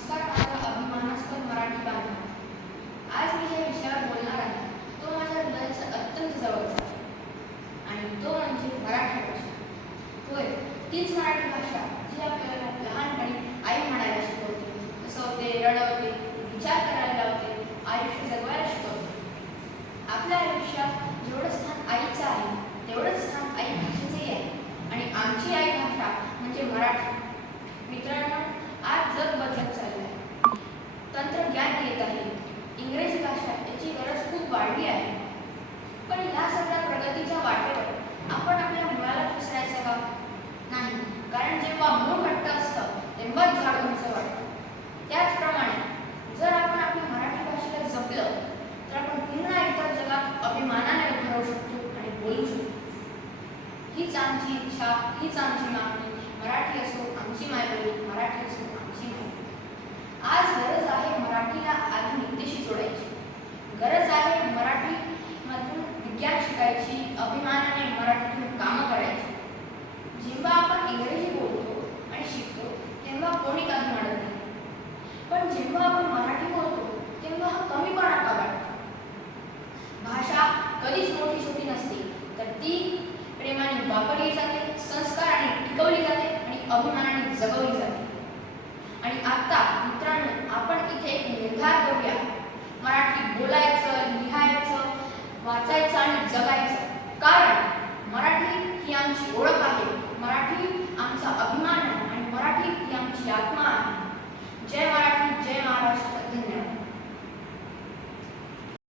नमस्कार माझा अभिमानास्पद मराठी बांधव. आज मी ज्या विषयावर बोलणार आहे तो माझ्या हृदयाचा अत्यंत जवळचा आहे आणि तो म्हणजे मराठी भाषा. होय, तीच मराठी भाषा जी आपल्याला लहानपणी आई म्हणायला शिकवते, हसवते, रडवते, विचार करायला लावते, आयुष्य जगवायला शिकवते. आपल्या आयुष्यात जेवढं स्थान आईचं आहे तेवढंच स्थान आई भाषेचंही आहे आणि आमची आई भाषा म्हणजे मराठी. मित्रांनो, आज जग बदलत चाललं आहे. तंत्रज्ञान येत आहे, इंग्रजी भाषा याची गरज खूप वाढली आहे. पण या सगळ्या प्रगतीच्या वाटेवर आपण आपल्या मुळाला विसरायचं का? नाही, कारण जेव्हा मूळ घट्ट असतं तेव्हाच झाड उंच वाटतं. त्याचप्रमाणे जर आपण आपली मराठी भाषेला जपलं तर आपण पुन्हा एकदा जगात अभिमानाने उभं राहू शकतो आणि बोलू शकतो. हीच आमची इच्छा, हीच आमची मागणी. मराठी असो आमची मायबोली, मराठी असो आमची मायबोली. आज गरज आहे मराठीला आधुनिकतेशी जोडायची. गरज आहे मराठीमधून विज्ञान शिकायची, अभिमानाने मराठीतून कामं करायची. जेव्हा आपण इंग्रजी बोलतो आणि शिकतो तेव्हा कोणी काही म्हणत नाही, पण जेव्हा आपण मराठी बोलतो तेव्हा हा कमीपणा का वाटतो? भाषा कधीच मोठी छोटी नसते, तर ती प्रेमाने वापरली जाते, संस्काराने टिकवली जाते आणि अभिमानाने जगवली जाते. आणि आता मित्रांनो, आपण इथे एक निर्धार करूया, मराठी बोलायचं, लिहायचं, वाचायचं आणि जगायचं. कारण मराठी ही आमची ओळख आहे, मराठी आमचा अभिमान आहे आणि मराठी ही आमची आत्मा आहे. जय मराठी, जय महाराष्ट्र. धन्यवाद.